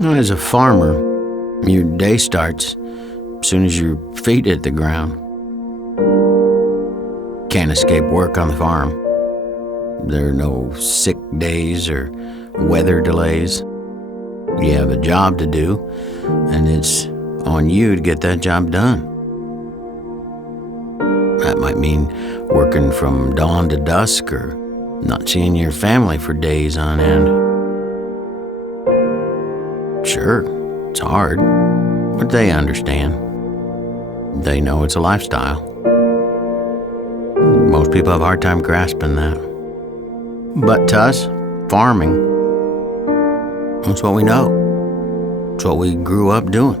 As a farmer, your day starts as soon as your feet hit the ground. Can't escape work on the farm. There are no sick days or weather delays. You have a job to do, and it's on you to get that job done. That might mean working from dawn to dusk or not seeing your family for days on end. Sure, it's hard, but they understand. They know it's a lifestyle. Most people have a hard time grasping that. But to us, farming, that's what we know. It's what we grew up doing.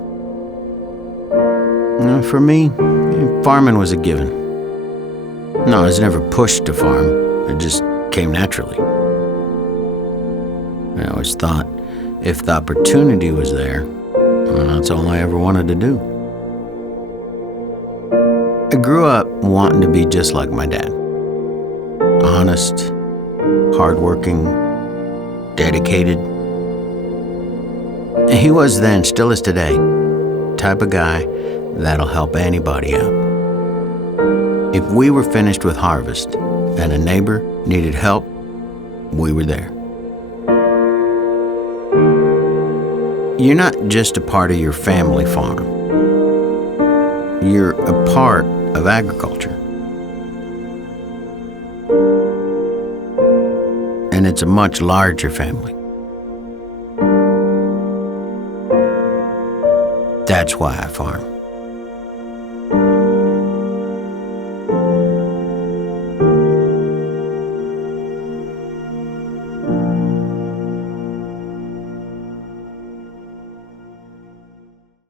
For me, farming was a given. No, I was never pushed to farm. It just came naturally. I always thought if the opportunity was there, that's all I ever wanted to do. I grew up wanting to be just like my dad. Honest, hardworking, dedicated. He was then, still is today, type of guy that'll help anybody out. If we were finished with harvest and a neighbor needed help, we were there. You're not just a part of your family farm. You're a part of agriculture. And it's a much larger family. That's why I farm.